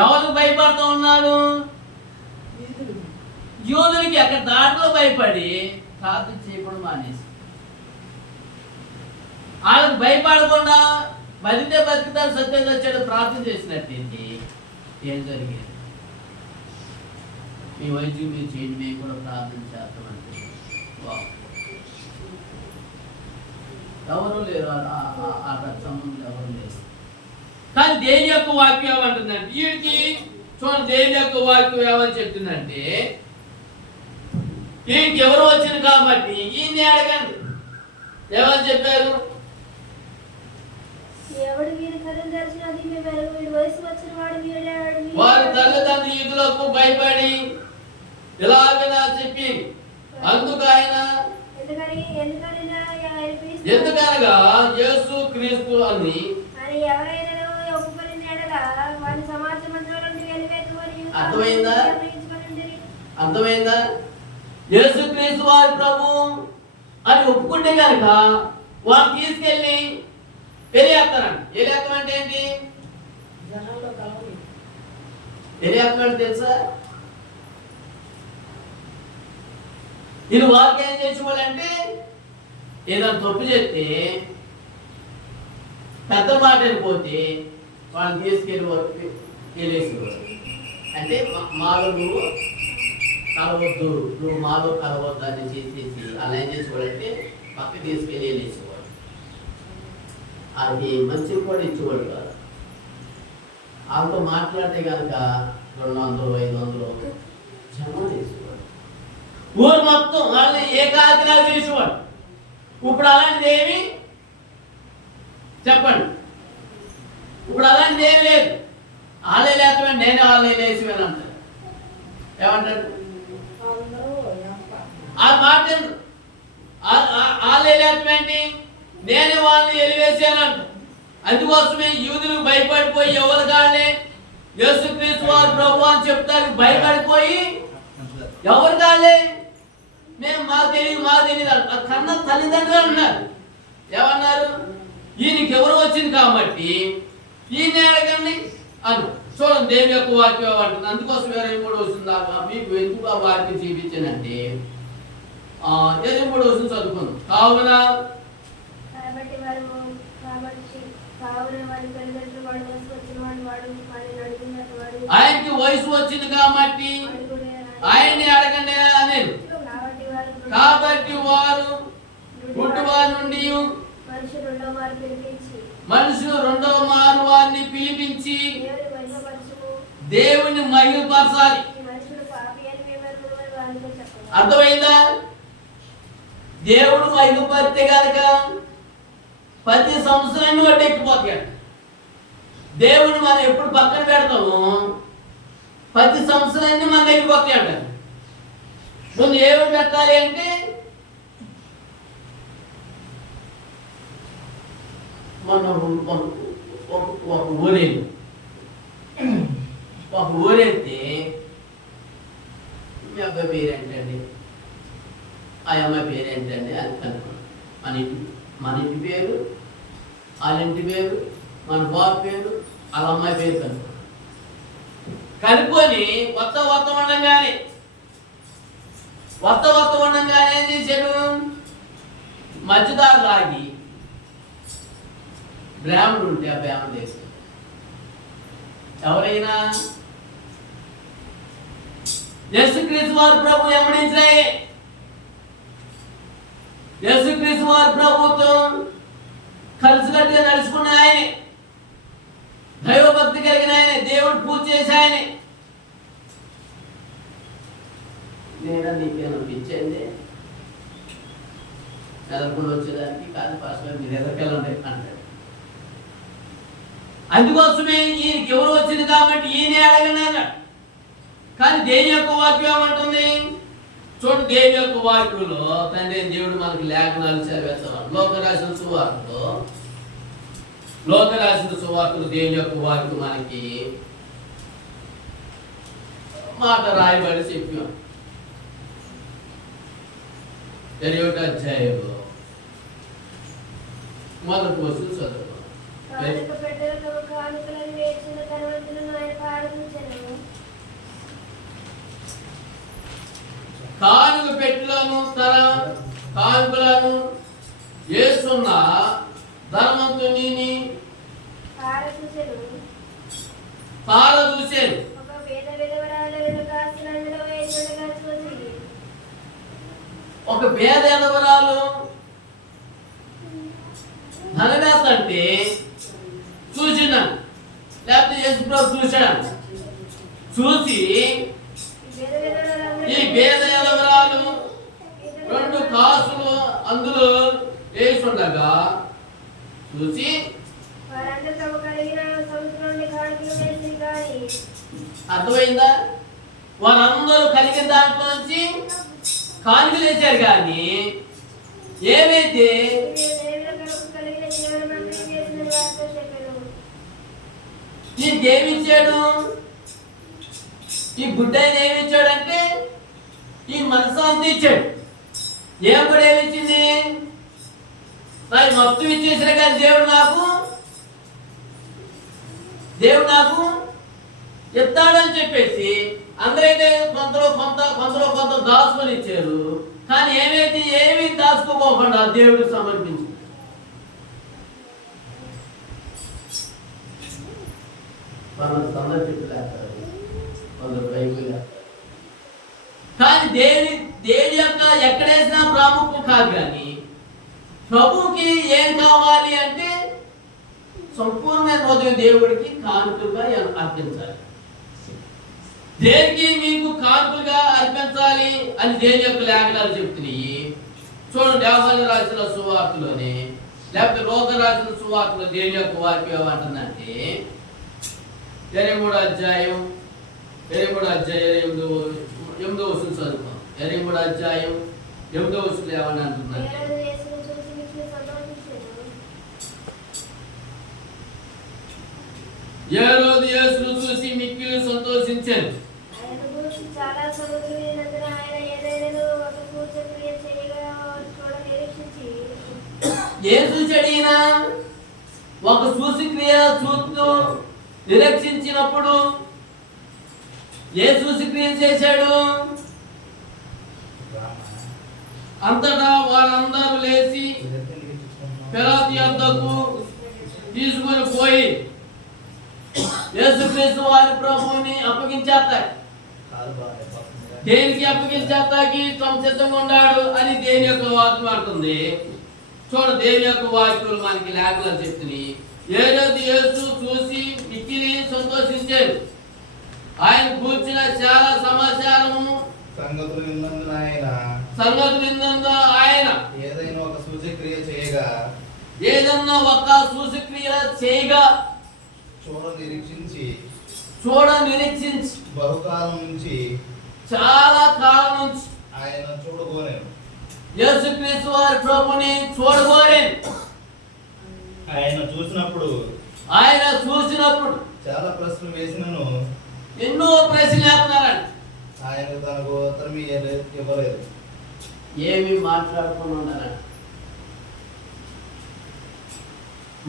ఎవరికి భయపడుతూ ఉన్నాడు? యూదులకి. అక్కడ దాంట్లో భయపడి ప్రార్థన చేయకుండా మానేసి, వాళ్ళకి భయపడకుండా బతికితే బతుకుతాడు, సత్యం వచ్చాడు ప్రార్థన చేసినట్టేంటి ఏం జరిగేది? మీ వైద్యం మీరు చేయండి, మేము కూడా ప్రార్థన చేస్తామంటే ఎవరు లేరు, ఆ సంబంధం ఎవరు లేరు. కానీ దేవుని యొక్క వాక్యం ఏమంటుందంటే, వీడికి చూడండి దేవుని యొక్క వాక్యం ఏమని చెప్తుందంటే, వీడికి ఎవరు వచ్చింది కాబట్టి ఈయన్ని అడగండి. ఏమని చెప్పారు? వారి తల్లిదండ్రులు యూదులకు భయపడి ఇలాగనా చెప్పి, అందుకు ఆయన ఎందుకనగా యేసు క్రీస్తు అని అర్థమైందా? అర్థమైందా? యేసు క్రీస్తు వారి ప్రభు అని ఒప్పుకుంటే కనుక వాళ్ళు తీసుకెళ్ళి పెళ్ళేస్తారండి. పెళ్ళేస్తాం అంటే ఏంటి? పెళ్ళేస్తాం అంటే తెలుసా? ఇది వాళ్ళకి ఏం చేసేవాళ్ళంటే, ఏదైనా తప్పు చెప్తే పెద్ద మాట వెళ్ళిపోతే వాళ్ళని తీసుకెళ్ళి వెళ్ళేసేవారు. అంటే మాలో నువ్వు కలవద్దు, నువ్వు మాలో కలవద్దు అని చేసేసి అలా ఏం చేసేవాళ్ళంటే పక్క తీసుకెళ్ళి వెళ్ళేసేవాడు. అది మంచి కూడా ఇచ్చేవాడు కాదు. వాళ్ళతో మాట్లాడితే కనుక 200, 500 జమ చేసేవాడు. ఊరు మొత్తం వాళ్ళని ఏకాగ్రత చేసేవాడు. ఇప్పుడు అలాంటిది ఏమి చెప్పండి? ఇప్పుడు అలాంటిది ఏమి లేదు. వాళ్ళే లేకపోతే నేనే వాళ్ళని వేసివేను అంటారు. ఏమంటారు? ఆ మాట వాళ్ళే లేకపోతే నేనే వాళ్ళని ఎలివేసానంట. అందుకోసమే యూదులు భయపడిపోయి ఎవరు కాలే యేసుక్రీస్తు వారు ప్రభు అని చెప్తారు. భయపడిపోయి ఎవరు కాలే మేము మాకు తెలియదు కన్న తల్లిదండ్రులు అన్నారు. ఏమన్నారు? ఈయనకి ఎవరు వచ్చింది కాబట్టి ఈయన అడగండి అని. చూడండి దేవుని యొక్క వాక్యం అంటుంది. అందుకోసం 23 వస్తుంది. మీకు ఎందుకు ఆ వాక్యం చూపించానంటే 23 వస్తుంది చదువుకుందాం. కావున ఆయనకి వయసు వచ్చింది కాబట్టి ఆయన్ని అడగండి అనేది. కాబట్టి వారు పుట్టువారి నుండి మనుషులు 2వ మారు వారిని పిలిపించి దేవుని మహిమపరచాలి. అర్థమైందా? దేవుడు మహిమపరిస్తే కనుక ప్రతి సంవత్సరాన్ని వాడు ఎక్కిపోతాడు. దేవుని మనం ఎప్పుడు పక్కన పెడతాము, ప్రతి సంవత్సరాన్ని మన ఎక్కిపోతాయి అంటారు. ముందు ఏమేమి పెట్టాలి అంటే, ఒక ఊరైతే మీ అబ్బాయి పేరేంటండి, ఆ అమ్మాయి పేరేంటండి అని కనుక్కోండి. మన ఇంటి పేరు, వాళ్ళ ఇంటి పేరు, మన బాబు పేరు, వాళ్ళ అమ్మాయి పేరు కనుక్కొని కొత్త ఉండగానే ఏం చేశాడు? మధ్యదారు లాగి బ్రాహ్మణుడు ఉంటే ఆ బ్రాహ్మణ దేశం ఎవరైనా యేసుక్రీస్తు వారి ప్రభు ఎమ్మడించాయే. యేసుక్రీస్తు వారి ప్రభుతో కలిసికట్టుగా నడుచుకున్న ఆయనే, దైవభక్తి కలిగిన ఆయనే, దేవుడు పూజ చేసే ఆయనే. నేనా నీకేమనిపించండి ఎదరకుండా వచ్చేదానికి? కాదు పాస్టర్, మీరు ఎదరికెళ్ళండి అంటాడు. అందుకోసమే ఈయనకి ఎవరు వచ్చింది కాబట్టి ఈయనే అడగండి అన్నాడు. కానీ దేవుని యొక్క వాక్యం ఏమంటుంది? చూడండి, దేవుని యొక్క వాక్యంలో తండ్రి దేవుడు మనకి లేఖనాలు చదివేస్తాం. లోకరాసిన సువార్తలు దేవుని యొక్క వాక్యం మనకి మాట రాయబడి చెప్పాం. 21వ అధ్యాయంలో మొదటి వచనం చదువుతాం. తన కానుకలను వేస్తున్న ధనవంతుని పారదూశాను. ఒక పేద ఎదవరాలు ధనవేత్త అంటే చూసినాను, లేకపోతే యేసుప్రభు చూశాను. చూసి ఈ పేద ఎదవరాలు 2 కాసులు అందులో వేసి ఉండగా చూసి అర్థమైందా? వారందరూ కలిగిన దాంట్లో నుంచి కానుకలు వేశారు, కానీ ఏమైతే నీకేమిచ్చాడు? ఈ గుడ్డని ఏమిచ్చాడంటే ఈ మనశ్శాంతి ఇచ్చాడు. ఏం కూడా ఏమిచ్చింది? నాకు మొత్తం ఇచ్చేసిన కానీ దేవుడు నాకు ఇస్తాడని చెప్పేసి అందరైతే కొంతలో కొంత దాచుకొని ఇచ్చారు, కానీ ఏమీ దాచుకోకుండా దేవుడికి సమర్పించి కొందరు సందర్శించు లేస్తారు, కొందరు బైబిల్ లేస్తారు. కానీ దేని యొక్క ఎక్కడేసినా ప్రాముఖ్యం కాదు, కానీ ప్రభువుకి ఏం కావాలి అంటే సంపూర్ణమైన హృదయం దేవుడికి కానుకలుగా అర్పించాలి. దేనికి మీకు కానుకలుగా అర్పించాలి అని దేని యొక్క లేఖనాలు చెప్తున్నాయి. చూడండి, యోహాను రాసిన సువార్తలోనే లేకపోతే లోక రాసిన సువార్తలో దేని యొక్క వాక్యం ఏమంటుందంటే 23వ అధ్యాయం 8వ వచనం చదువుతాం. 23వ అధ్యాయం 8వ వచనం ఏమని అంటున్నారు? హేరోదు యేసును చూసి మిక్కిలి సంతోషించాను. ఏం చూశాడు ఈయన? ఒక సూచక్రియ చూస్తూ నిరీక్షించినప్పుడు ఏ సూచక్రియ చేశాడు? అంతటా వారందరూ లేచి పిలాతు యొద్దకు తీసుకొని పోయి యేసుక్రీస్తు వారి ప్రభువుని అప్పగించేస్తాడు. దేనికి అప్పగించేస్తాకి సంసిద్ధంగా ఉన్నాడు అని దేని యొక్క వాక్యం అంటుంది. చూడు, దేని యొక్క వాక్యాలు మనకి లేఖలు చెప్తున్నాయి. హేరోదు యేసు చూసి మిక్కిలి సంతోషించాడు. ఆయన కూర్చున్న చాలా సమాచారము సంగతులు ఆయన ఏదైనా ఒక సూచక్రియ చేయగా చూడ నిరీక్షించి బహుకాలం నుంచి చాలా కాలం నుంచి ఆయన చూడగోరేను. యేసుక్రీస్తు వారి ప్రభుని చూడగోరేను. ఆయన చూసినప్పుడు చాలా ప్రశ్నలు వేసినను ఎన్నో ప్రశ్నలు వేస్తున్నారండి. ఆయన తనకు ఉత్తరం ఇవ్వలేదు. ఏమి మాట్లాడుకున్నారండి.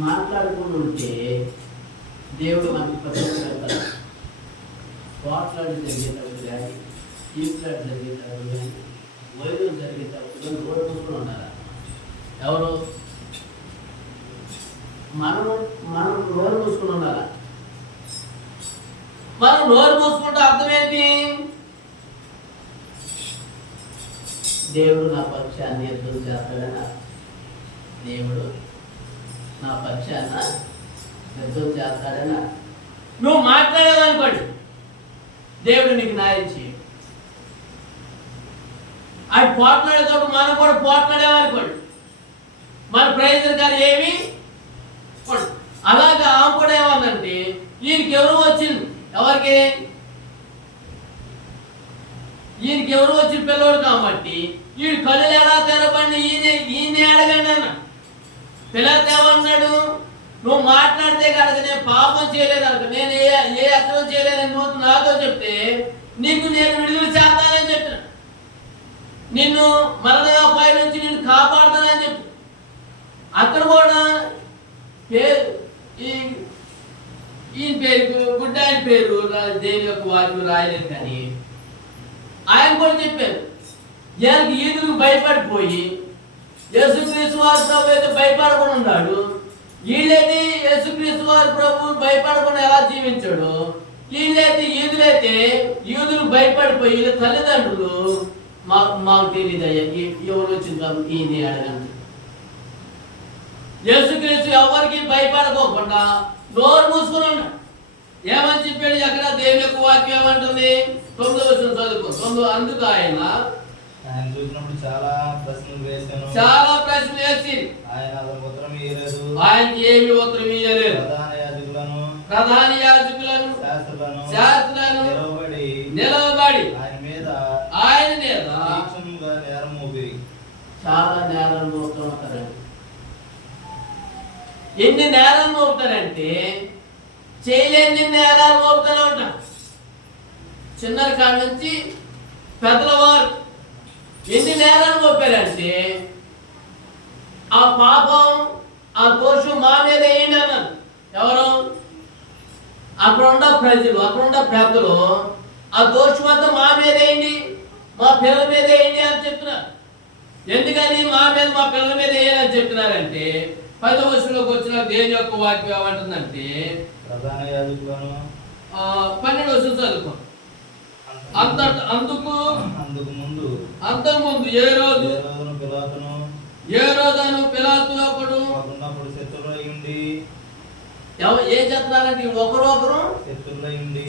మాట్లాడుకుని ఉంటే దేవుడు మనకి ప్రశ్న పోట్లాడి జరిగేటప్పుడు కానీ ఈట్లాడి జరిగేటప్పుడు కానీ వైద్యం జరిగేటప్పుడు నోరు మూసుకుని ఉన్నారా? ఎవరు? మనం నోరు మూసుకుని ఉన్నారా? మనం నోరు మూసుకుంటే అర్థం ఏంటి? దేవుడు నా పక్షాన్ని యుద్ధం చేస్తాడని, దేవుడు నా పక్షాన యుద్ధం చేస్తాడని నువ్వు మాట్లాడేదనుకోండి, దేవుడు నీకు న్యాయం చేయడు. అది పోట్లాడేటప్పుడు మనం కూడా పోట్లాడేమనుకోండి, మన ప్రయోజనం కానీ ఏమి అలాగా. ఆమె కూడా ఏమన్నంటే ఈయనకి ఎవరు వచ్చింది? ఈయనకి ఎవరు వచ్చిన పిల్లవాడు కాబట్టి వీడు కళ్ళు ఎలా తెరపండి, ఈయన అడగండి అన్న. పిల్లలు ఏమన్నాడు? నువ్వు మాట్లాడితే కనుక నేను పాపం చేయలేదు అనుకో, నేను ఏ అర్థం చేయలేదని నువ్వు నాతో చెప్తే నీకు నేను విడుదల చేస్తానని చెప్పిన, నిన్ను మరణపై నుంచి నేను కాపాడుతానని చెప్పి. అక్కడ కూడా ఈయన పేరు గుడ్డ, ఆయన పేరు దేవుని యొక్క వాక్యం రాయలేదు, కానీ ఆయన కూడా చెప్పారు దానికి ఈదులకు భయపడిపోయి యేసుక్రీస్తు వారి ప్రభు అయితే భయపడకుండా ఉన్నాడు. వీళ్ళైతే యేసుక్రీస్తు వారి ప్రభు భయపడకుండా ఎలా జీవించాడు, వీళ్ళైతే ఈదులు భయపడిపోయి వీళ్ళ తల్లిదండ్రులు మాకు తెలియదు అయ్యా ఎవరు వచ్చింది కాబట్టి ఈయన అడగండి. యేసుక్రీస్తు ఎవరికి భయపడకోకుండా నోరు మూసుకుని ఉన్నాడు. ఏమని చెప్పాడు అక్కడ దేవుని యొక్క వాక్యం ఏమంటుంది? 9వ వచనం చదువుకో. అందుకు ఆయన చూసినప్పుడు చాలా ప్రశ్నలు వేసాను. వేసి ఆయనకు ఉత్తరం ఇయ్యలేదు. ఆయనకి ఏమి ఉత్తరం ఇయ్యలేదు. ప్రధాన యాజకులను శాస్త్రులను నిలవబడి ఆయన మీద నేరం మోపి చాలా నేరాలు మోపుతూ ఉంటారండి. ఎన్ని నేరాలు మోపుతారంటే చేయలేని నేరాలు మోపుతూనే ఉంటారు. చిన్న కాడ నుంచి పెద్దల వారు ఎన్ని నేరాలు మోపారంటే ఆ పాపం ఆ దోషం మా మీద వేయండి అన్నారు. ఎవరు? అక్కడున్న ప్రజలు, అక్కడున్న పెద్దలు ఆ దోషం అంతా మా మీద వేయండి, మా పిల్లల మీద వేయండి అని చెప్తున్నారు. ఎందుకని మా పిల్లల మీద వేయాలని చెప్తున్నారంటే 10వ వచనంలోకి వచ్చిన దేవుని యొక్క వాక్యం ఏమంటుందంటే ప్రధాన యాజకులను 12వ వచనం చదువుకో. అంతకు ముందు ఏ రోజును పిలాతు అప్పుడు ఏం చెప్తున్నారంటే ఒకరు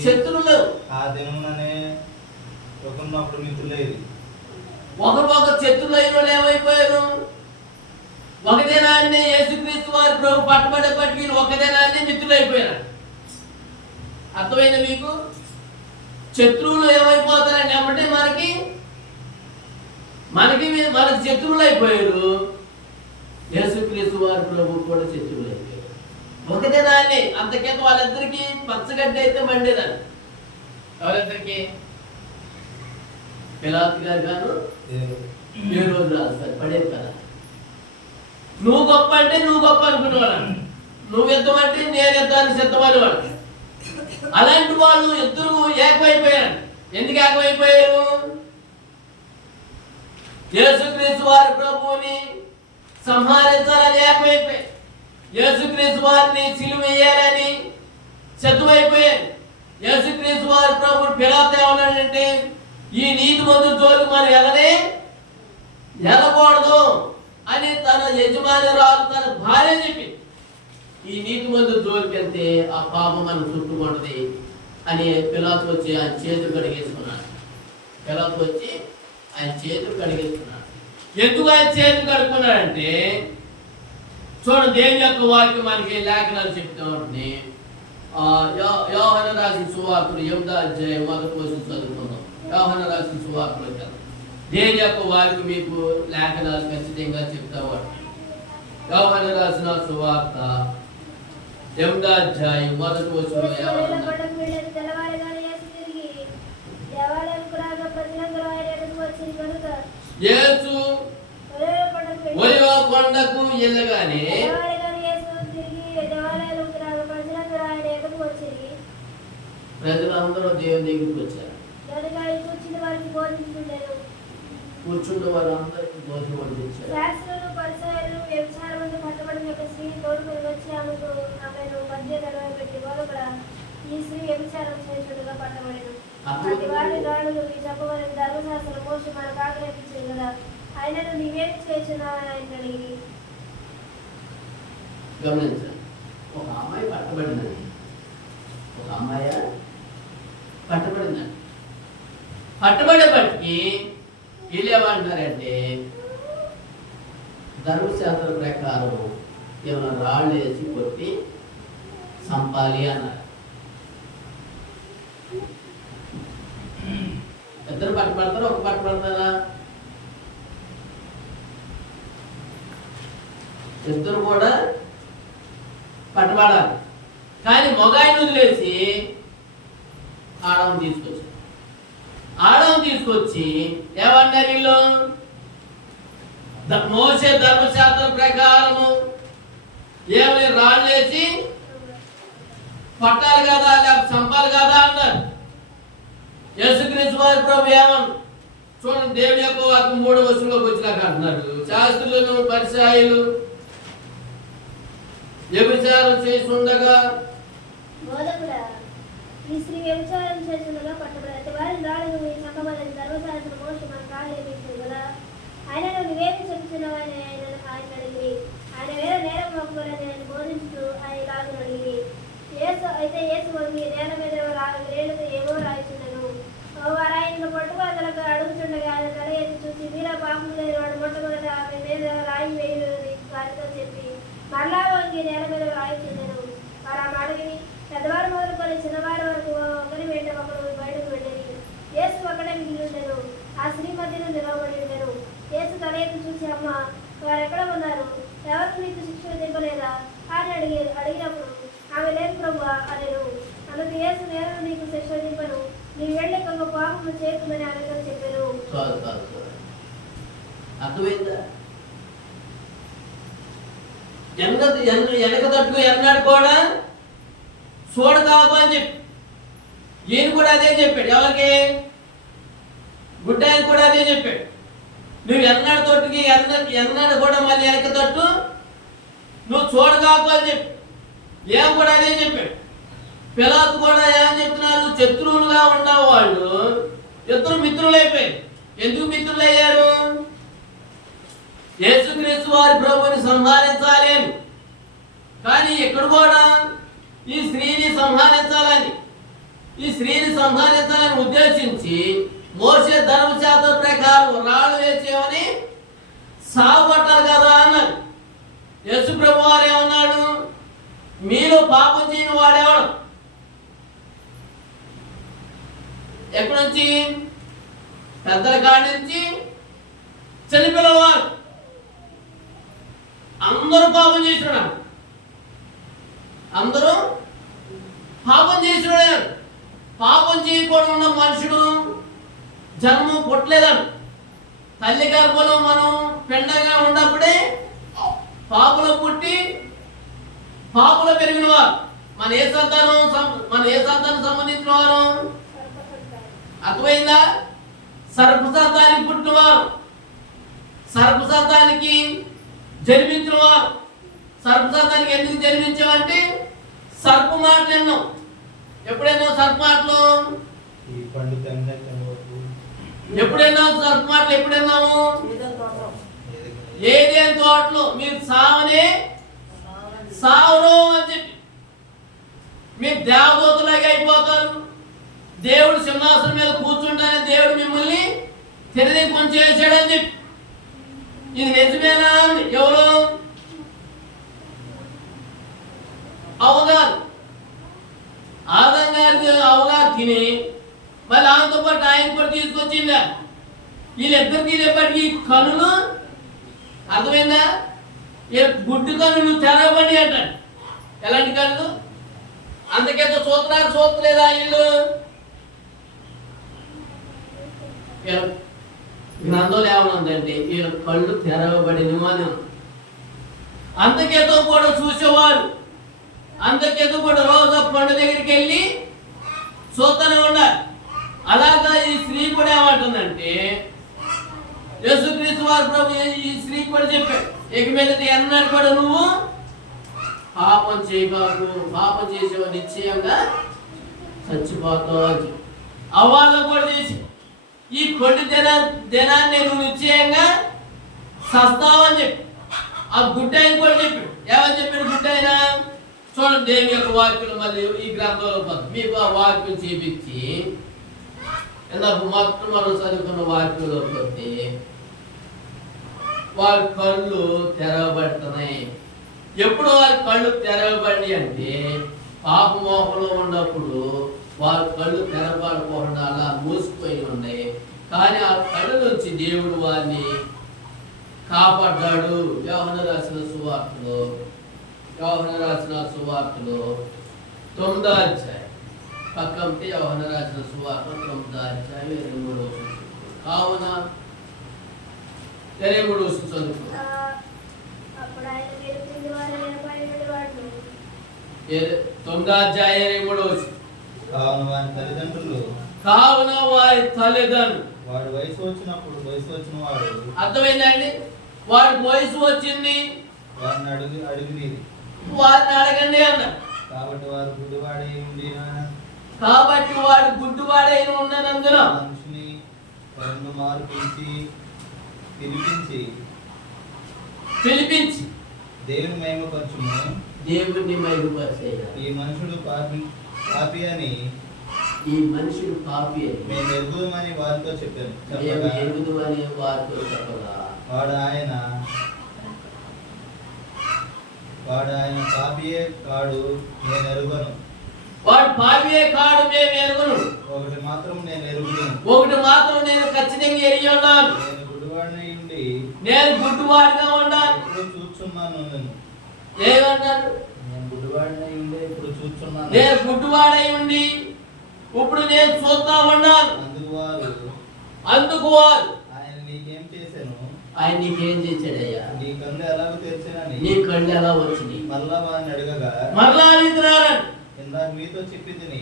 శత్రువులు ఆ దినముననే ఒకరినప్పుడు మిత్రులేది. ఒకరు శత్రువులు అయిన వాళ్ళు ఏమైపోయారు? ఒకదేనాన్ని యేసుక్రీస్తు వారి ప్రభు పట్టుబడేపటికి ఒకదేనాన్ని మిత్రులు అయిపోయారు. అర్థమైందా మీకు? శత్రువులు ఏమైపోతారండి అంటే మనకి శత్రువులు అయిపోయారు. యేసుక్రీస్తు వారి ప్రభు కూడా శత్రువులు అయిపోయారు. ఒకదేనాన్ని అంతకేత వాళ్ళిద్దరికి పచ్చగడ్డ అయితే మండేదాన్ని. ఎవరిద్దరికి? పిలాతు గారు గాను ఏ రోజు రాస్తారు పడేది కదా. నువ్వు గొప్ప అంటే నువ్వు గొప్ప అనుకునేవాడు, నువ్వు యుద్ధం అంటే నేను యుద్ధానికి సిద్ధమనేవాడు. అలాంటి వాళ్ళు ఇద్దరు ఏకమైపోయారు. ఎందుకు ఏకమైపోయారు? యేసుక్రీస్తు వారి ప్రభువుని సంహరించాలని ఏకమైపోయారు. యేసుక్రీస్తు వారిని సిలువ వేయాలని సిద్ధమైపోయారు. యేసుక్రీస్తు వారి ప్రభువు పిలాతు ఏమన్నాడంటే ఈ నీతి మందు జోలికి మనం వెళ్ళకూడదు అని తన యజమానురాలు తన భార్య చెప్పి ఈ నీతి మందు జోలికి వెళ్తే ఆ పాపం మనం చుట్టుకుంటది అని పిలాతు వచ్చి ఆయన చేతులు కడిగేసుకున్నాడు. ఎందుకు ఆయన చేతులు కడుక్కున్నాడంటే చూడండి దేవుని యొక్క వాక్యం మనకి లేఖనాలు చెప్తా ఉంటుంది. యోహాను రాసిన సువార్తలు 8వ అధ్యాయం 1వ వచనం చదువుకుందాం. యోహాను రాసిన సువార్తలు కదా దేవుని యొక్క వాక్యం మీకు లేఖనాలు ఖచ్చితంగా చెప్తా ఉంటాయి. యోహాను రాసిన సువార్త 8వ అధ్యాయం 1వ వచనం యేసు ఒలివ కొండకు వెళ్ళగానే ప్రజలందరూ దేవుని దగ్గరికి వచ్చారు. కూర్చున్న వారందరికీ భోజనం వడ్డించారు. ఈ స్త్రీ వ్యభిచారం చేయుటగా పట్టబడెను. అట్టి వారి రాణులు ఈ చెప్పవలె ధర్మశాస్త్రం మోషే మనకు ఆజ్ఞాపించింది కదా, ఆయనను నీవేమి చేస్తున్నావని ఆయన అడిగి. గమనించండి, ఒక అమ్మాయి పట్టబడిందని, ఒక అమ్మాయి పట్టబడిందని. పట్టబడేపటికి వీళ్ళు ఏమంటారంటే ధర్మశాస్త్ర ప్రకారం ఏమైనా రాళ్ళు వేసి కొట్టి సంపాలి అన్నారు. ఇద్దరు పట్టబడతారు, ఒక పట్టబడతారా? ఇద్దరు కూడా పట్టబడాలి. కానీ మొగాయిని వదిలేసి ఆడవం తీసుకొచ్చి ఏమన్నారు వీళ్ళు? మోసే ధర్మశాస్త్రం ప్రకారము ఏమని రాళ్ళు వేసి పట్టాలి కదా, లేకపోతే చంపాలి కదా అన్నారు. యేసుక్రీస్తు వారి ప్రభు ఏమన్నా చూడండి, దేవుని యొక్క వాక్యం 3వ వచనంలోకి వచ్చినాక అంటున్నారు, శాస్త్రులను పరిసయ్యులు వ్యభిచారం చేస్తుండగా బోధకుడా, ఈ స్త్రీ వ్యభిచారం చేస్తుండగా పట్టబడి అతి వారి రాళ్ళు ఈ సంభవాలను ధర్మశాస్త్రం మోసి మనకు ఆహ్లాదించింది కదా. ఆయనను నువ్వేమి చెప్తున్నావు అని ఆయన అడిగి, ఆయన వేరే నేరం మొక్కులని ఆయన బోధించుతూ ఆయన ఇలాగను అడిగి, యేసు వంగి నేల మీద రేళ్ళతో ఏవో రాయిచుండెను. వారు ఆయన పట్టుకోదలకు అడుగుతుండగా ఆయన తల ఎత్తి చూసి, మీరా పాపం లేని వాడు మొట్టమొదట ఆమె మీద రాయి వేయుని వారితో చెప్పి మరలా వంగి నేల మీద రాయిచుండెను. వారు ఆ మాట విని పెద్దవారు మొదలుకొని చిన్నవారి వరకు ఒకరి వెంట ఒకరు బయటకు వెళ్ళి యేసు అక్కడే మిగిలి ఉండెను. ఆ స్త్రీ మధ్యలో నిలవబడి ఉండెను. యేసు తల ఎత్తి చూసి, అమ్మ, వారు ఎక్కడ ఉన్నారు? ఎవరు నీకు శిక్ష విధింపలేదా అని అడిగినప్పుడు ఆమె లేదు ప్రభువా అనెను. అందుకు యేసు, నేను నీకు శిక్ష విధింపను, నీవు వెళ్ళి కొంత పాపము చేయకుందని ఆమెతో చెప్పాను. అర్థమైందా? వెనక తట్టుకు ఎన్నాడు కూడా చూడకాకు అని చెప్పి ఈయన కూడా అదే చెప్పాడు. ఎవరికి? గుడ్డాయన కూడా అదే చెప్పాడు. నువ్వు ఎన్నాడు తొట్టుకి ఎన్నాడు కూడా మళ్ళీ వెనక తట్టు నువ్వు చూడకాకు అని చెప్పి ఏం కూడా అదే చెప్పాడు. పిలాతు కూడా ఏమని చెప్తున్నారు? శత్రువులుగా ఉన్న వాళ్ళు ఇద్దరు మిత్రులు అయిపోయారు. ఎందుకు మిత్రులు అయ్యారు? యేసుక్రీస్తు వారి ప్రభుని సంహరించాలి అని. కానీ ఇక్కడ కూడా ఈ స్త్రీని సంహరించాలని ఉద్దేశించి మోషే ధర్మశాస్త్రం ప్రకారం రాళ్ళు వేసేవని సాగుపట్టారు కదా అన్నారు. యేసు ప్రభు వారు ఏమన్నాడు? మీలో పాపం చేయని వాడేవాడు ఎక్కడి నుంచి? పెద్దల కాడి నుంచి చిన్నపిల్లవాడు అందరూ పాపం చేస్తున్నాడు. అందరూ పాపం చేస్తున్నాడు. పాపం చేయకుండా ఉన్న మనుషుడు జన్మం పుట్టలేదని తల్లి గర్భంలో మనం పిండంగా ఉన్నప్పుడే పాపలో పుట్టి పాపలో పెరిగిన వారు. మన ఏ సంతానం సంబంధించిన వారు? అర్థమైందా? సర్పసంతానికి పుట్టినవారు, సర్పసంతానికి జన్మించిన వారు. సర్పసంతానికి ఎందుకు జన్మించామంటే సర్ప మాటలు విన్నాం. ఎప్పుడైనా సర్ప మాటలు ఎప్పుడైనా సర్ప మాటలు ఎప్పుడైనాము? ఏదేని తోటలో మీరు సావరు అని చెప్పి మీరు దేవదూతలాగా అయిపోతారు. దేవుడు సింహాసనం మీద కూర్చుంటానే దేవుడు మిమ్మల్ని తిరగకుండా చేశాడని చెప్పి. ఇది నిజమేనా? ఎవరు? అవగారు ఆదం గారికి అవగారు తిని మళ్ళీ ఆమెతో పాటు ఆయన కూడా తీసుకొచ్చిందా? వీళ్ళిద్దరు తినేపటికి కనులు అర్థమైందా? గుడ్డు కనులు తెరవబడి అంటాడు. ఎలాంటి కనులు? అందుకేతో చూస్తలేదా వీళ్ళు? గ్రంథంలో ఏమనుందంటే వీళ్ళ కళ్ళు తెరవబడినవి అని. అందుకేతో కూడా చూసేవారు, అందుకేతో కూడా రోజు పండు దగ్గరికి వెళ్ళి చూస్తూనే ఉండాలి. అలాగా ఈ స్త్రీ కూడా ఏమంటుందంటే యేసుక్రీస్తు వారి ప్రభు ఈ స్త్రీ కూడా చెప్పాడు, ఇక మీద ఎన్నాడు కూడా నువ్వు పాపం చేయబాకు, పాపం చేసేవా నిశ్చయంగా చచ్చిపోతావు. అవ్వాలో కూడా చేసి ఈ కొద్ది దినాన్ని నువ్వు నిశ్చయంగా సస్తావు అని చెప్పి ఆ గుడ్డాయన కూడా చెప్పాడు. ఏమని చెప్పాడు గుడ్డాయన? చూడండి, దేవుని యొక్క వాక్యం మళ్ళీ ఈ గ్రంథంలో మీకు ఆ వాక్యం చేపించి మొట్టమొదటి చదువుకున్న వాక్యంలో కొద్ది వారి కళ్ళు తెరవబడుతున్నాయి. ఎప్పుడు వారి కళ్ళు తెరవబడి అంటే పాపమోహంలో ఉన్నప్పుడు వారి కళ్ళు తెరబడకుండా అలా మూసిపోయి ఉన్నాయి. కానీ ఆ కళ్ళు నుంచి దేవుడు వారిని కాపాడ్డాడు. యోహాను రాసిన సువార్తలో 9వ అధ్యాయం పక్కంటే యోహాను రాసిన సువార్త 9వ అధ్యాయం 23వ వచనం. కావున 23వ వచనం చదువుకో. అప్పుడు ఆయన మీరు కిందివారు నిలబడినటువంటి వాడు 9వ అధ్యాయం 23వ వచనం. కావున వారి తల్లిదండ్రులు వాడు వయసు వచ్చిన వాడు అర్థమైందండి? వాడికి వయసు వచ్చింది, వాడిని అడిగినది వారిని అడగండి అన్నాడు. కాబట్టి వాడు గుడ్డివాడై ఉండి కాబట్టి వాడు గుడ్డివాడై ఉన్నందున మనిషిని రెండు మారు పిలిపించి దేవుని మహిమపరచుము. దేవుడిని మహిమపరిచేయ. ఈ మనుషుడు పాపి అని మేము ఎరుగుదమని వారితో చెప్పగా వాడు ఆయన పాపియే కాడు నేను ఎరుగను. వాడు పాపియే కాడు మేము ఎరుగును. ఒకటి మాత్రం నేను ఎరుగును. ఒకటి మాత్రం నేను ఖచ్చితంగా ఎరిగి ఉన్నాను. నేను గుడ్డివాడినై ఉండి నేను గుడ్డివాడిగా ఉన్నాను. ఇప్పుడు చూస్తున్నాను. ఏమన్నాడు? నేను గుడ్డివాడినై ఉండి ఇప్పుడు చూస్తున్నాను. నేను గుడ్డివాడై ఉండి ఇప్పుడు నేను చూస్తా ఉన్నాను. అందుకు వారు ఆయన నీకేం చేశాను? ఆయన నీకేం చేశాడయ్యా? నీ కళ్ళు ఎలాగో తెరిచానని. నీ కళ్ళు ఎలా వచ్చినాయి? మరలా వారిని అడగగా మరలా అడుగుతున్నారని. ఇందాక మీతో చెప్పింది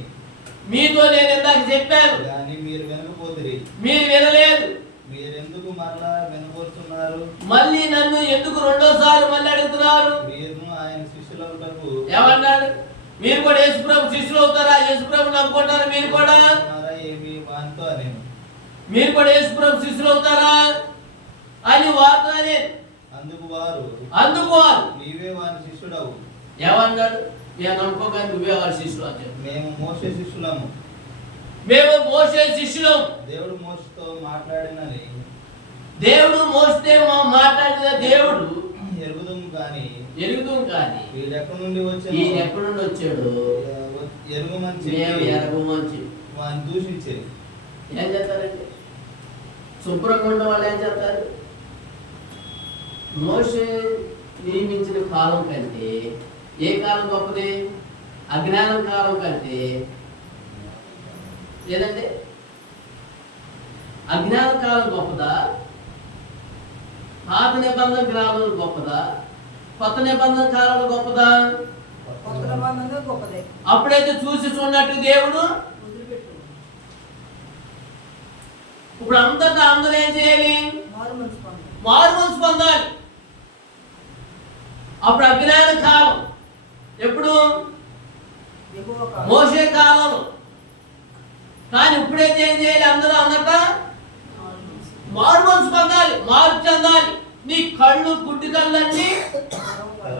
మీతో నేను ఇందాక చెప్పాను కానీ మీరు వినకపోతిరి. మీరు వినలేదు. మీరెందుకు మరలా వినబోతున్నారు? మళ్ళీ నన్ను ఎందుకు రెండోసారి మళ్ళీ అడుగుతున్నారు? మీరు ఆయన శిష్యులకు ఏమన్నాడు? మీరు కూడా యేసుప్రభు శిష్యులు అవుతారా? యేసుప్రభు నమ్ముకుంటారా? మీరు కూడా ఏమి వానితో నేను మీరు కూడా యేసుప్రభు శిష్యులు అవుతారా అని వారితో అనేది. అందుకు వారు నీవే వాని శిష్యుడవు. ఏమన్నాడు? నేను నమ్ముకోగా నువ్వే వారి శిష్యులు అని చెప్పి. మేము మోషే శిష్యులము. మేము మోషే శిష్యులం. దేవుడు మోషేతో మాట్లాడినని దేవుడు మోస్తే మాట్లాడిన దేవుడు ఎరుగుదాం కానీ వీడు ఎక్కడి నుండి వచ్చాడు? ఎరగమని వాని దూషించేది. ఏం చేస్తారండి? శుభ్రంగా ఉన్న వాళ్ళు ఏం చేస్తారు? మోషే నియమించిన కాలం కంటే ఏ కాలం గొప్పది? అజ్ఞానం కాలం కంటే ఏదంటే అజ్ఞాన కాలం గొప్పదా? పాత నిబంధన కాలం గొప్పదా? కొత్త నిబంధన కాలం గొప్పదా? అప్పుడైతే చూసి చూడనట్టు దేవుడు ఇప్పుడు అందరూ ఏం చేయాలి? మారు మనసు పొందాలి. అప్పుడు అజ్ఞాన కాలం ఎప్పుడు? మోషే కాలం. కానీ ఇప్పుడైతే ఏం చేయాలి? అందరూ అన్నట్ట మారు మనసు పొందాలి, మార్పు చెందాలి. నీ కళ్ళు గుడ్డి కళ్ళన్నీ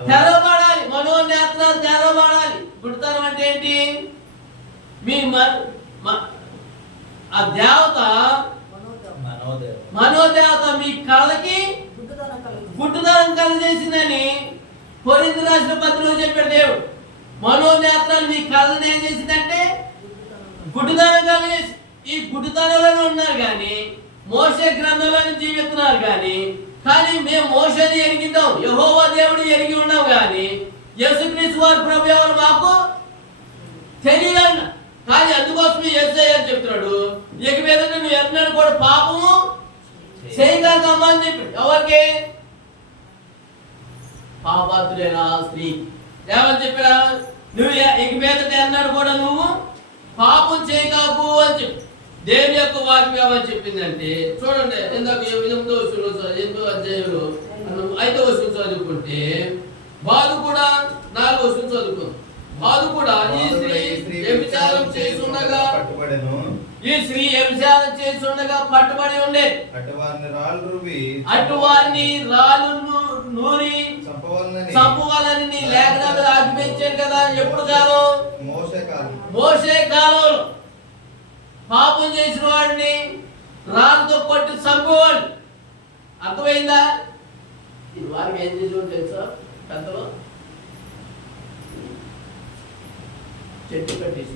తెరవబడాలి, మనోనేత్రాలు తెరవబడాలి. గుడ్డితనం అంటే ఏంటి? మీ ఆ దేవత మనోదేవత మీ కళ్ళకి గుడ్డితనం కలిగేసిందని కొరింథీ రాసిన పత్రికలో చెప్పాడు దేవుడు. మనోనేత్రాలు మీ కళ్ళని ఏం చేసిందంటే గుడ్డితనం కలిగేసి ఈ గుడ్డితనంలోనే ఉన్నారు కానీ మోషే గ్రంథంలోనే జీవిస్తున్నారు కానీ మేము మోషేని ఎరిగిద్దాం, యెహోవా దేవుడు ఎరిగి ఉన్నాం కానీ యేసుక్రీస్తు వారి ప్రభు ఎవరు మాకు తెలియదన్న. కానీ అందుకోసమే యేసయ్య అని చెప్తున్నాడు, ఇక మీద నువ్వు ఎన్నడూ కూడా పాపము చేయగలగమ్మా అని చెప్పాడు. ఎవరికి? పాపాత్రులైన స్త్రీ. ఏమని చెప్పాడా? నువ్వు ఇక మీద ఎన్నడూ కూడా నువ్వు పాపం చేయకాకు అని చెప్పి దేవుని యొక్క వాక్యం ఏమని చెప్పిందంటే చూడండి. ఇందాక 8వ అధ్యాయంలో 5వ వచనం చదువుకుంటే బాలు కూడా 4వ వచనం చదువుకుంది. బాలు కూడా ఈ స్త్రీ వ్యభిచారం చేస్తుండగా పట్టుబడి ఉండే అటువారిని రాళ్ళు నూరి చంపవాలని లేఖనాలు ఆజ్ఞాపించారు కదా. ఎప్పుడు కాలం? మోషే కాలంలో పాపం చేసిన వాడిని రాళ్ళతో కొట్టి చంపేవాడు. అర్థమైందా? ఇది వారికి ఏం చేసి తెలుసా? పెద్దలు చెట్టు కట్టేసి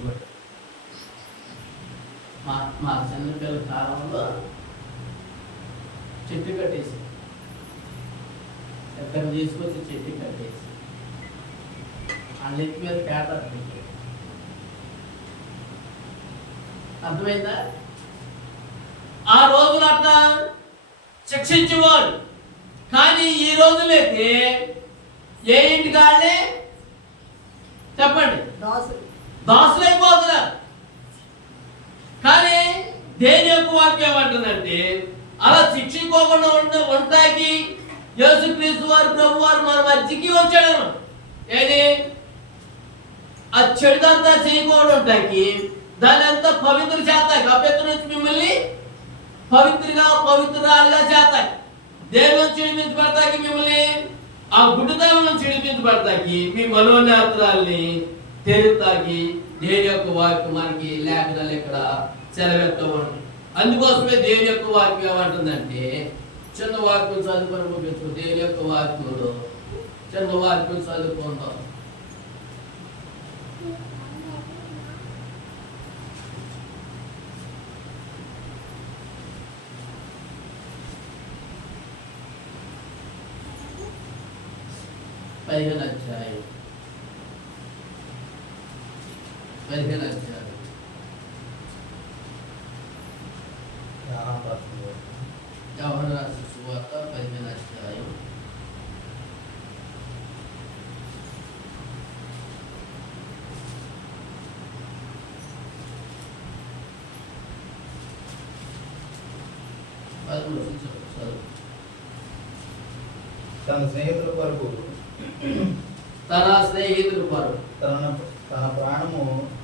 మా చిన్నపిల్లల కాలంలో చెట్టు కట్టేసి ఎక్కడ తీసుకొచ్చి చెట్టు కట్టేసి ఆ నెత్తి మీద పేట. అర్థమైందా? ఆ రోజులు అట్లా శిక్షించేవాడు. కానీ ఈ రోజులైతే ఏ ఇంటికాళ్ళే చెప్పండి దాసులైపోతున్నారు. కానీ దేని యొక్క వాక్యం ఏమంటుందంటే అలా శిక్షించుకోకుండా ఉండటానికి యేసుక్రీస్తు వారు ప్రభు వారు మన మధ్యకి వచ్చాడు. ఏది ఆ చెడుదంతా చేయకుండా ఉండటానికి దాని అంతా పవిత్ర చేస్తాయి. అపవిత్ర నుంచి మిమ్మల్ని పవిత్రాలుగా చేస్తాయి. దేని నుంచి విడిపించబడతాకి మిమ్మల్ని ఆ గుడ్డితనం నుంచి విడిపించబడతాకి మీ మనోనేత్రాల్ని తెరుతాకి దేని యొక్క వాక్యం మనకి లేఖనాలు ఇక్కడ సెలవెత్తమండి. అందుకోసమే దేని యొక్క వాక్యం ఏమంటుందంటే చిన్న వాక్యం చదువుకొని ముగించు. దేని యొక్క వాక్యంలో చిన్న వాక్యం చదువుకుందాం. పదిహేను అధ్యాయం యోహాను రాసిన సువార్త 15వ అధ్యాయం 13వ వచనం. తన స్నేహితుల కొరకు తన ప్రాణము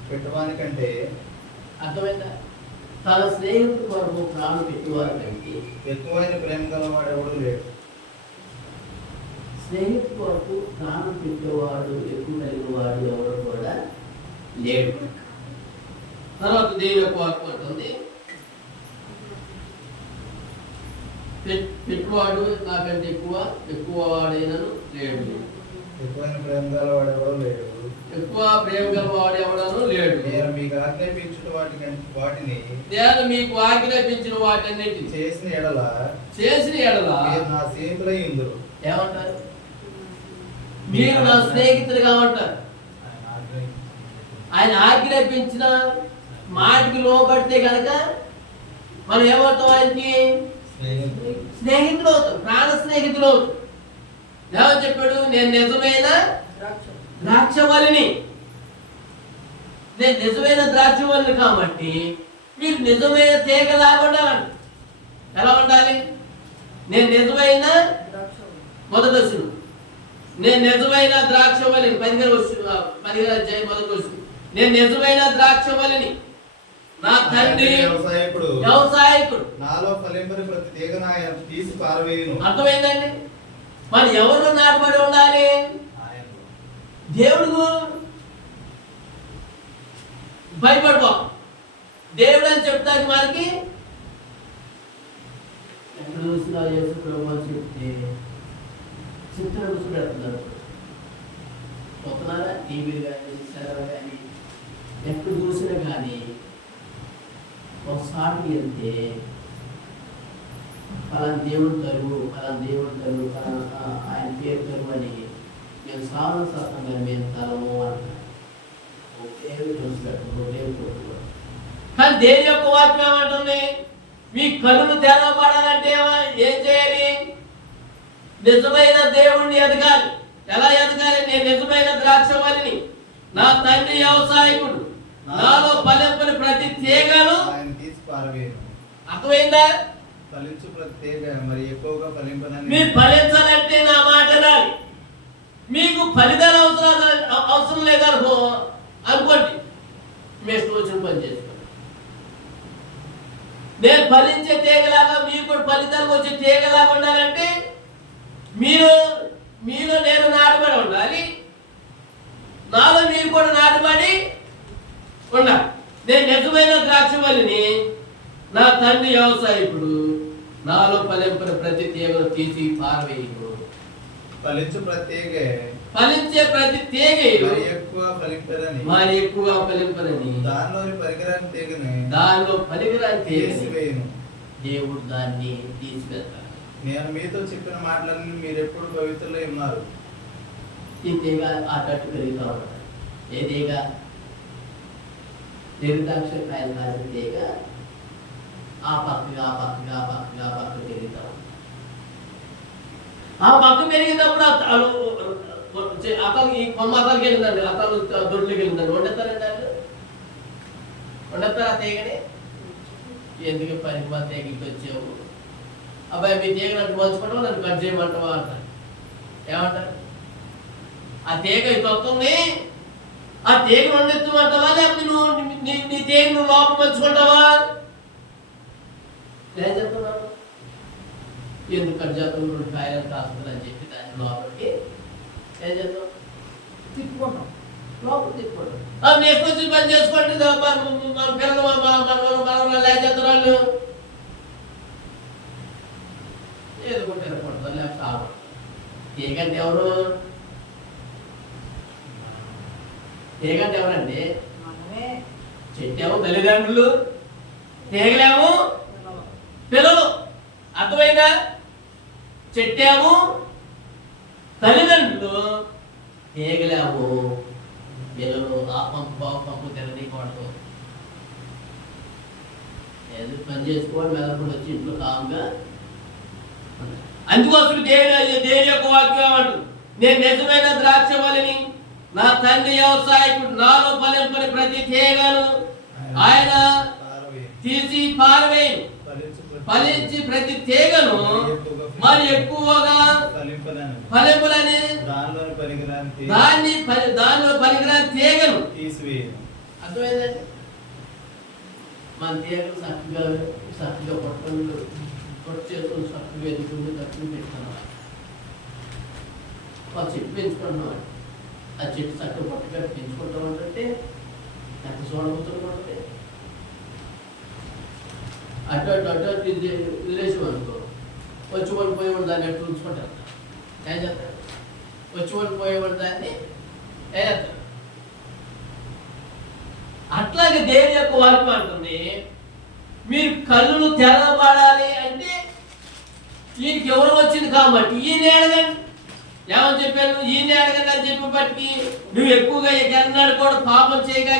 పెట్టువాని కంటే అర్థమైందా? తన స్నేహితుల కొరకు ప్రాణం పెట్టువారి కంటే ఎక్కువైన ప్రేమ గలవాడు ఎవడు లేడు. స్నేహితుల కొరకు ప్రాణం పెట్టేవాడు ఎక్కువ కలిగిన వాడు ఎవరు కూడా లేడు. తర్వాత దేవుని యొక్క వాక్యం అంటుంది పెట్టువాడు నాకంటే ఎక్కువ వాడైనను లేడు. ఎక్కువైన ప్రేమ గలవాడు ఎవడు లేడు. ఎక్కువ ప్రేమ గలవాడు ఎవడను లేడు. నేను మీకు ఆజ్ఞాపించిన వాటిని నేను మీకు ఆజ్ఞాపించిన వాటన్నిటిని చేసిన ఎడల మీరు నా స్నేహితులై ఉందురు. ఏమంటారు? మీరు నా స్నేహితులుగా ఉంటారు. ఆయన ఆజ్ఞాపించిన మాటికి లోబడితే కనుక మనం ఏమవుతాం? ఆయనకి స్నేహితులు అవుతాం, ప్రాణ స్నేహితులు అవుతాం. ఏమని చెప్పాడు? నేను నిజమైన ద్రాక్షవల్లిని. నేను నిజమైన ద్రాక్షవల్లిని కాబట్టి మీరు నిజమైన తీగలాగా ఉండాలండి. ఎలా ఉండాలి? నేను నిజమైన మొదటి వచనం, నేను నిజమైన ద్రాక్షవల్లిని. 15వ అధ్యాయం మొదటి వచనం, నేను నిజమైన ద్రాక్షవల్లిని, నా తండ్రి వ్యవసాయకుడు. నాలో ఫలింపని ప్రతి తీగను ఆయన తీసి పారవేయును. అర్థమైందండి? మరి ఎవరు నాటబడి ఉండాలి? దేవుడు. భయపడిపో. దేవుడు అని చెప్తాను మనకి ఎక్కడ చూసినా యేసు ప్రభు అని చెప్తే చిత్రం చూపెడుతున్నారు. వస్తున్నారా? టీవీలు కానీ సెలవు కానీ ఎక్కడ చూసినా కానీ ఒకసారి వెళ్తే ఫలానా దేవుడు తరువు, ఆయన పేరు తరువు అని మేము సాధారణ మేము తరము అంటారు. కానీ దేని యొక్క వాక్యం ఏమంటుంది? మీ కనులు తెరవబడాలంటే ఏం చేయాలి? నిజమైన దేవుణ్ణి ఎదగాలి. ఎలా ఎదగాలి? నేను నిజమైన ద్రాక్షవల్లిని, నా తండ్రి వ్యవసాయకుడు, నాలో ఫలింపని ప్రతి తీగను ఆయన తీసి పారవేయును. అర్థమైందా? ఫలించు ప్రతి తీగ మరి ఎక్కువగా ఫలింపనని. మీరు ఫలించాలంటే నా మాట వినాలి. మీకు ఫలితాలు అవసరం లేదనుకో అనుకోండి, మీ ఇష్టం వచ్చిన పని చేసుకోండి. నేను ఫలించే తీగలాగా మీకు కూడా ఫలితాలు వచ్చే తీగలాగా ఉండాలంటే మీలో నేను నాటుబడి ఉండాలి, నాలో మీరు కూడా నాటుబడి ఉండాలి. నేను నిజమైన ద్రాక్షవల్లిని, నా తండ్రి వ్యవసాయకుడు, నాలో ఫలింపని ప్రతి తీగను తీసి పారవేయు. ఫలించే ప్రతి తీగ మరి ఎక్కువ ఫలింపదని దానిలో పనికిరాని తీసివేయును. దేవుడు దాన్ని తీసివేస్తాడు. నేను మీతో చెప్పిన మాటలన్నీ మీరు ఎప్పుడు పవిత్రులై ఉన్నారు. ఈ తీగ ఆ తట్టు పెరుగుతూ ఉంటాడు. ఏ తీగ? నిర్దాక్షకాయలు కాసిన తీగ ఆ పక్కగా పెరుగుతూ ఉంటాడు. ఆ పక్క పెరిగినప్పుడు అతను ఈ కొమ్మ అతనికి వెళ్ళిందండి, అతను దొడ్లకి వెళ్ళిందండి. వండేస్తారండి, వండేస్తారు ఆ తీగని. ఎందుకు పనికి మా తెగికి వచ్చావు, అబ్బాయి మీ తీగ నన్ను మలుచుకుంటావు, నన్ను కట్ చేయమంటావా అంటారు. ఏమంటారు? ఆ తీగ ఇటు వస్తుంది, ఆ తీగ వండెత్తుమంటావా, లేకపోతే నువ్వు నీ తీగ నువ్వు లోపల మలుచుకుంటావా? నేను చెప్తున్నాను ఎందుకు కట్ చేస్తావు, 2 కాయలు కాస్తుందని చెప్పి దాన్ని లోపలికి ఏం చేస్తాం, తిప్పుకుంటాం, లోపల తిప్పుకుంటాం. నెక్స్ట్ వచ్చి పని చేసుకోండి, మన పిల్లలు మన లేచేస్తారు, ఏదో కొట్టి ఎరగొడతారు, లేకపోతే ఆగొడతారు. తీగంటే ఎవరు? తీగంటే ఎవరండి? చెట్టేమో తల్లిదండ్రులు, తీగలేమో పిల్లలు. అర్థమైందా? చెట్టేమో తల్లిదండ్రులు, తీగలేమో పిల్లలు. ఆ పంపు తిననీకూడదు, ఏదో పని చేసుకోవాలి, మెదకుండా వచ్చి ఇంట్లో కామ్గా. అందుకోసం దేవుని యొక్క వాక్యం ఏమంటుంది, నేను నిజమైన ద్రాక్షవల్లిని, నా తండ్రి వ్యవసాయకుడు, నాలో ఫలింపని ప్రతి తీగను ఆయన తీసి పారవేయను, ఫలించి ప్రతి తీగను మరి ఎక్కువగా ఫలింపులని దానిలో పనికిరాని తీగను తీసివేయను. అర్థమైందండి? మన తీగలు చక్కగా పొట్టు చేసుకుని చక్కగా ఎదుగుతుంది, తక్కువ పెట్టుకున్నాం, ఆ చెట్టు పెంచుకుంటున్నాం. ఆ చెట్టు చక్కగా పొట్టుగా పెంచుకుంటాం అంటే ఎంత చూడబోతుంటే అటు అటు అటు అటు వదిలేసాం అనుకో, వచ్చి వాళ్ళు పోయేవాడు దాన్ని అటు ఉంచుకుంటారు. ఏం చేస్తారు? వచ్చి వాళ్ళు పోయేవాడు దాన్ని ఏం చేస్తారు? అట్లాగే దేవుని యొక్క వాక్యం అంటుంది, మీరు కళ్ళు తెరవబడాలి అంటే ఈయనకి ఎవరు వచ్చింది కాబట్టి ఈయన అడగండి. ఏమని చెప్పాను? ఈయన అడగండి అని చెప్పబట్టి నువ్వు ఎక్కువగా ఎన్నడూ కూడా పాపం చేయగా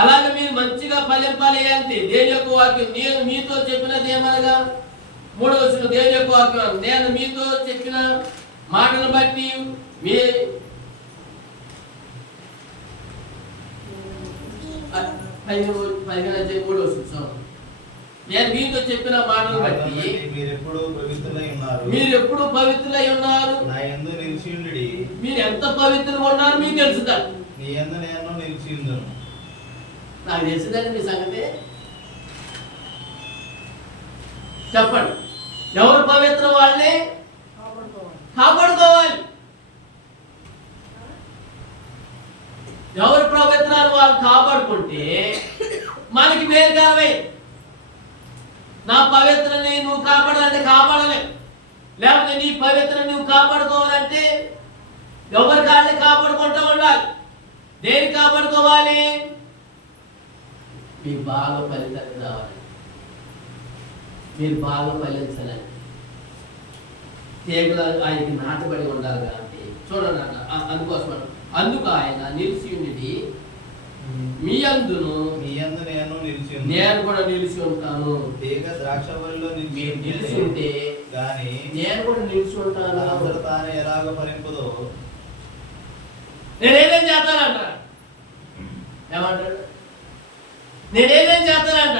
అలాగే మీరు మంచిగా ఫలింపాలి అంటే దేవుని యొక్క వాక్యం. నేను మీతో చెప్పినది ఏమనగా 3వ వచనం దేవుని యొక్క వాక్యం, నేను మీతో చెప్పిన మాటను బట్టి మీ 3వ వచనం, నేను మీతో చెప్పిన మాటను బట్టి మీరు ఎప్పుడు పవిత్రులై ఉన్నారు, నా యందు నిలిచి ఉండుడి. మీరు ఎంత పవిత్రంగా ఉన్నారు మీకు తెలుసుదా? నీ యందు నేను నిలిచి ఉందును. నాకు తెలిసిందండి మీ సంగతి. చెప్పండి, ఎవరు పవిత్రం వాళ్ళని కాపాడుకోవాలి. ఎవరు పవిత్రాలు వాళ్ళు కాపాడుకుంటే మనకి మేలుకరమై. నా పవిత్రని నువ్వు కాపాడాలంటే కాపాడలే, లేకపోతే నీ పవిత్రని నువ్వు కాపాడుకోవాలంటే ఎవరి కాళ్ళని కాపాడుకుంటూ ఉండాలి. దేని కాపాడుకోవాలి? మీకు బాగా ఫలితాలు రావాలి, మీరు బాగా ఫలించాలని. తీగలు ఆయనకి నాటబడి ఉండాలి కాబట్టి చూడండి అన్న, అందుకు ఆయన నిలిచి ఉండి మీ అందును నేను కూడా నిలిచి ఉంటాను. తీగ ద్రాక్షవల్లిలో మీరు నిలిచి ఉంటే గాని నేను కూడా నిలిచి ఉంటాను. తాను ఎలాగ ఫలింపదో నేనేమేం చేస్తానంట. ఏమంటాడు? నేనేమేం చేస్తానంట.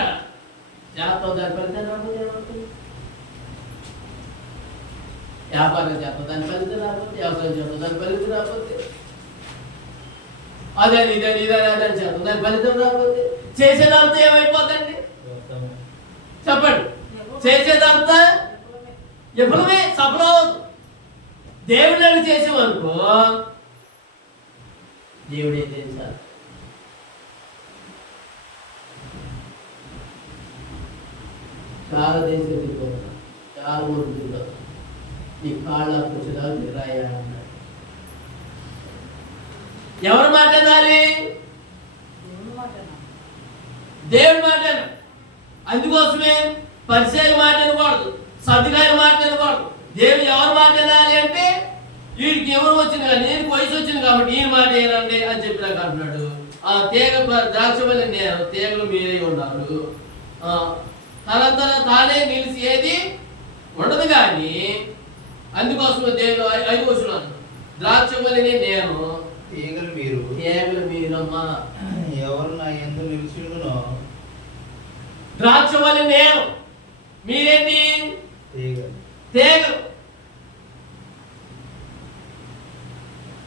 చేస్తావు దాని ఫలితం రాకపోతే ఏమవుతుంది? వ్యాపారం చేస్తావు దాని ఫలితం రాకపోతే, వ్యవసాయం చేస్తావు దాని ఫలితం రాకపోతే, అదని ఇదని చేస్తాం దాని ఫలితం రాకపోతే, చేసేదంతా ఏమైపోతండి? చెప్పండి. చేసేదంతా విఫలమే, సఫలం అవ్వదు. దేవుడిని చేసేవనుకో దేవుడే తెలుసా. చాలా దేశం తిరిగిపోతాం, చాలా ఊరు తిరిగిపోతాం. నీ కాళ్ళ కూర్చుదా తిరాయా అన్నాడు. ఎవరి మాట అనాలి? దేవుడి మాట. అందుకోసమే పరిచయ మాట అనకూడదు, సర్దిగారి మాట అనకూడదు. దేవుడు ఎవరి మాట అనాలి అంటే వీడికి ఎవరు వచ్చింది కానీ నేను వయసు వచ్చింది కాబట్టి ఈయన మాట ఏనండి అని చెప్పినాక అంటున్నాడు. ఆ తీగ ద్రాక్షవల్లి నేను, తీగలు మీరే ఉన్నారు. తనంతా తానే నిలిచి ఏది ఉండదు కానీ అందుకోసమే దేవుడు 5వ వచనం ద్రాక్షవల్లిని నేను, తీగలు మీరమ్మా. ఎవరు నా యందు నిలిచి ఉండునో ద్రాక్షవల్లి నేను, మీరేంటి తీగలు.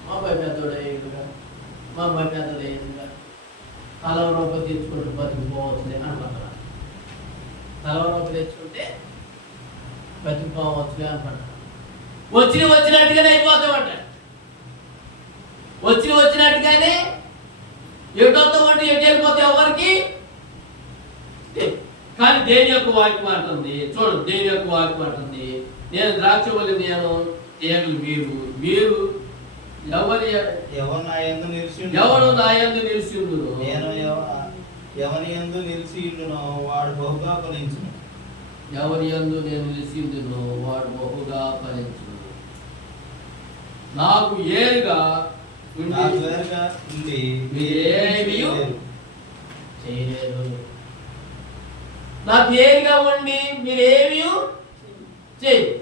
మా అబ్బాయి పెద్దోడయ్యేదిగా, మా అబ్బాయి పెద్దదయ్యేదిగా, తలవ రూపాయలు తెచ్చుకుంటూ బతికిపోవచ్చులే అనుకుంటున్నాను. తలవ రూపాయలు తెచ్చుకుంటే బతికిపోవచ్చులే అనుకుంటున్నాను. వచ్చినట్టుగానే అయిపోతామంట. వచ్చినట్టుగానే ఎటొస్తామంటే ఎటు వెళ్ళిపోతే ఎవరికి. కానీ దేని యొక్క వాక్యం అంటుంది, చూడు దేని యొక్క వాక్యం అంటుంది, నేను ద్రాక్షవల్లి నేను, తీగలు మీరు ఎవరు నా యందు నిలిచిండును, నేను ఎవరి యందు నిలిచిండునో వాడు బహుగా ఫలించును. ఎవరి యందు నేను నిలిచిండునో వాడు బహుగా ఫలించును. నాకు ఏరుగా ఉండి మీరేమీ చేయలేరు. నాకు ఏరుగా ఉండి మీరేమీ చేయరు.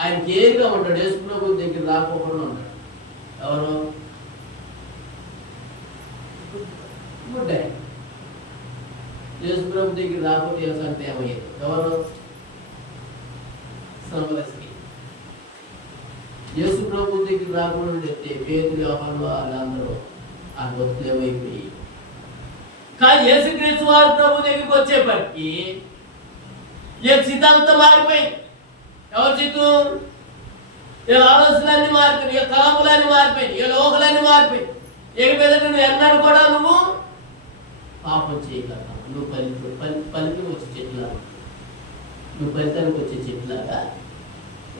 ఆయనకి ఏరుగా ఉంటాడు. యేసుప్రభు దగ్గర రాకపోకుండా ఉంటాడు. ఎవరు? గుడ్డే. యేసుప్రభు దగ్గర రాకపోతే అంటే ఏమయ్యేది? ఎవరు? సమరస్కి. యేసుప్రభు దగ్గర రాకుండా చెప్తే పేదలు వ్యవహారంలో వాళ్ళందరూ ఆ భక్తులు ఏమైపోయి. కానీ యేసుక్రీస్తు వారి ప్రభు దగ్గరికి వచ్చేప్పటికి సిద్ధాంతం మారిపోయింది. ఎవరి చిత్తం? వీళ్ళ ఆలోచనలన్నీ మారిపోయింది, వీళ్ళ తలంపులన్నీ మారిపోయింది, వీళ్ళ ఊహలన్నీ మారిపోయింది. మీద నువ్వు ఎన్నడూ కూడా నువ్వు పాపం చేయగలవు. నువ్వు పలికి వచ్చే చెట్లాగా, నువ్వు ఫలితానికి వచ్చే చెట్లాగా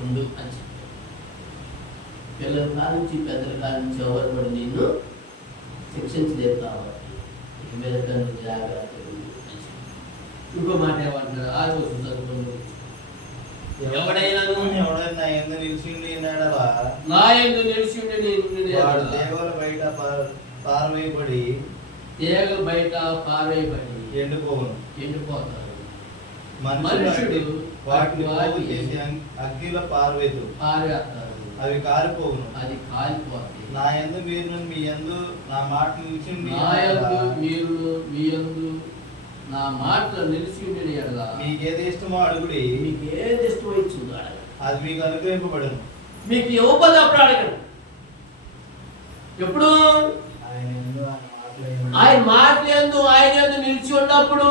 ఉండు అని చెప్పి పిల్లల కాల నుంచి పెద్దల కాల నుంచి ఎవరు కూడా నిన్ను శిక్షించలేదు. కాబట్టి ఇక మీద నువ్వు జాగ్రత్త. ఇంకో మాట ఏమంటున్నారు? ఆలోచన చదువుకోండి. ఎవడైనా నా యందు నిలిచిండి నా యందు నిలిచిండి తీగలు బయట పారవేయబడి ఎండిపోతారు. మనుషుడు వాటిని అగ్నిలో పారవేస్తారు, అవి కాలిపోవును. అది కాలిపోతుంది. నా యందు మీరు మీ యందు నా మాట నిలిచిండి, నా యందు మీరు మీ యందు నా మాటలు నిలిచి ఉండేది ఎడలా మీకు ఏది ఇష్టమో అడుగుడి, మీకు ఏది ఇష్టమో ఇచ్చిందో అడగండి, అది మీకు అనుగ్రహింపబడును. మీకు ఇవ్వకపోతే అప్పుడు అడగండి. ఎప్పుడు? ఆయన మాటలు యందు ఆయన యందు నిలిచి ఉన్నప్పుడు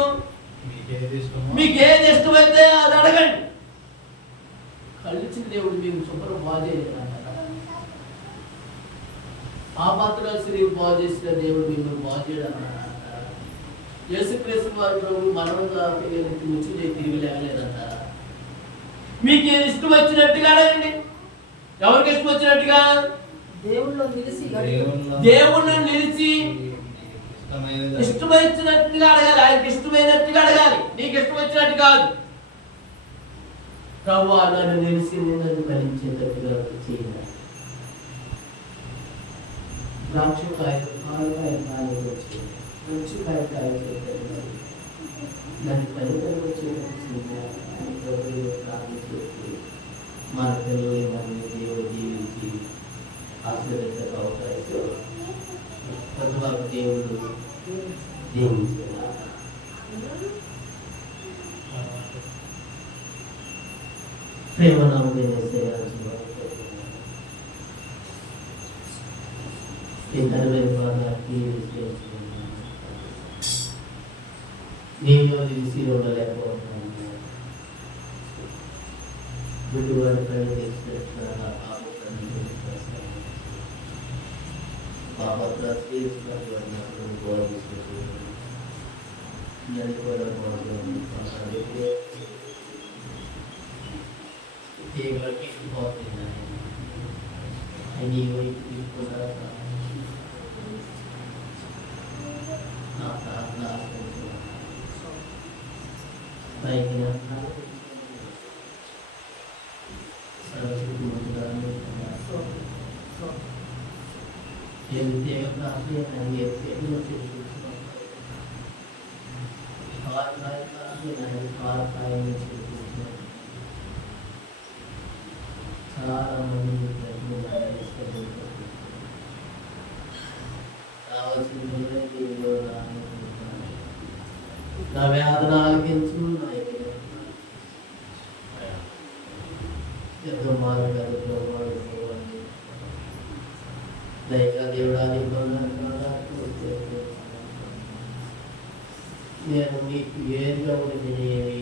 మీకు ఏది ఇష్టమైతే అది అడగండి. కళ్ళిచ్చిన దేవుడు మీకు శుభ్రం బాధేదంటారా? పాపాత్రులు బాగు చేసిన దేవుడు మిమ్మల్ని బాగు చేయడం. యేసుక్రీస్తు వారి ప్రభు మరణం ముచ్చు చేసి తిరిగి లేవలేదంట. మీకు ఏది ఇష్టం వచ్చినట్టుగా అడగండి. ఎవరికి ఇష్టం వచ్చినట్టుగా? దేవుళ్ళు నిలిచి ఇష్టమైనట్టుగా అడగాలి. ఆయనకి ఇష్టమైనట్టుగా అడగాలి. నీకు ఇష్టం వచ్చినట్టు కాదు. ప్రభువా నన్ను నిలిచి నన్ను ఫలించేటట్టుగా చేయాలి. ద్రాక్షకాయలు కాయలు వచ్చి మంచి కాయలు దాని ఫలితాలు వచ్చేటప్పుడు మన పిల్లలు మన దేవుడు జీవించి ఆశీర్వదించే అవకాశం ప్రతి వారు దేవుడు దీవించారు. ప్రేమనామమైన నేను తెలిసి ఉండలేకపోతున్నాను. గుడ్డివాడి కళ్ళు తెచ్చినట్టుగా చాలా మంది రావాల్సిన నా వేదన ఆలకించు, నా ఎంతో మార్గంగా దయగా దేవుడాన్ని నేను మీకు ఏదిగా ఉండి ఏమి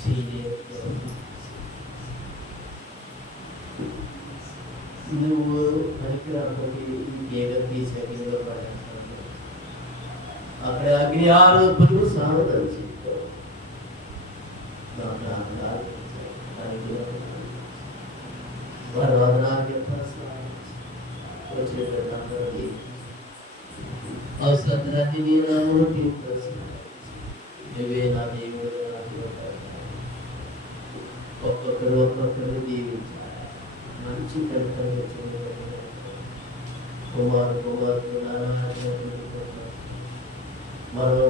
చేయలేదు. నువ్వు పనికిరాబట్టి ఏదో తీసి అగ్నిలో పడేస్తాను. అక్కడ అగ్ని ఆరోపులు సాగదలిచి వారు వచ్చేటందరికీ అవసరాన్ని నేను నువ్వే నా దేవుడు, ఒక్కొక్కరు దీవించాలి. మంచి కవితలు కుమారుడు మరో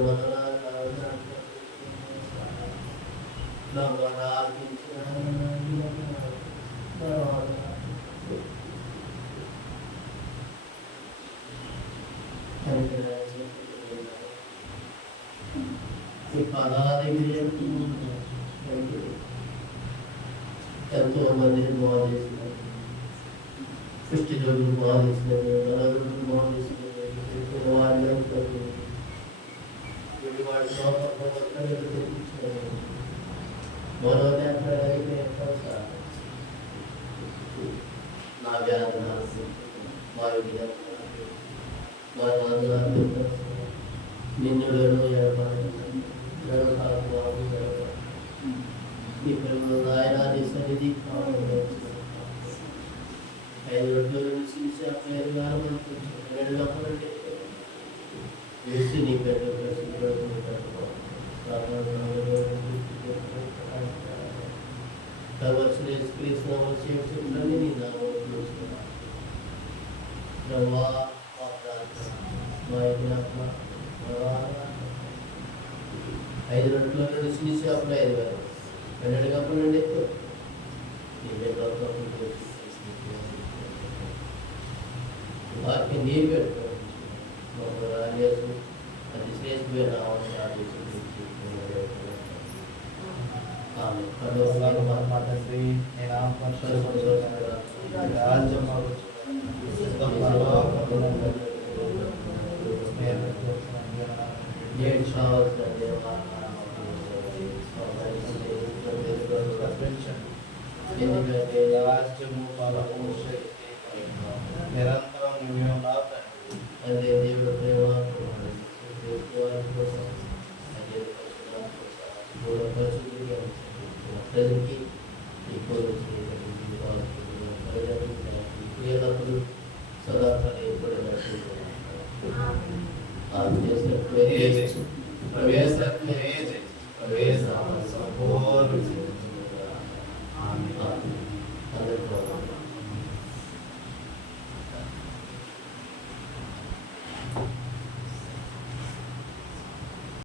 ఎంతో మందిని బాధిస్తున్నారు, సృష్టి రోజులు బాధిస్తున్నారు, నలుగురు బాధిస్తున్నారు, వాడిని నా వ్యాధి నిన్నులను ఇప్పుడు ఆయన సన్నిధి 5 రోజుల నుంచి వెళ్ళినప్పుడంటే వేసి నీ పెద్ద చేస్తుందని నీ నామం ఐదు రొట్టెల నుంచి అప్పుడు 5,000 రెండేళ్ళకప్పుడు అండి వాటిని నీరు పెట్టుకోండి రాజేసు అది శ్రేష్ఠమైన ఎందుకంటే రాజ్యము బలము నిరంతరం అదే దేవుడు ప్రేమ ప్రజలకి ఇప్పుడు సదాకాలం ఎప్పుడైనా ప్రవేశ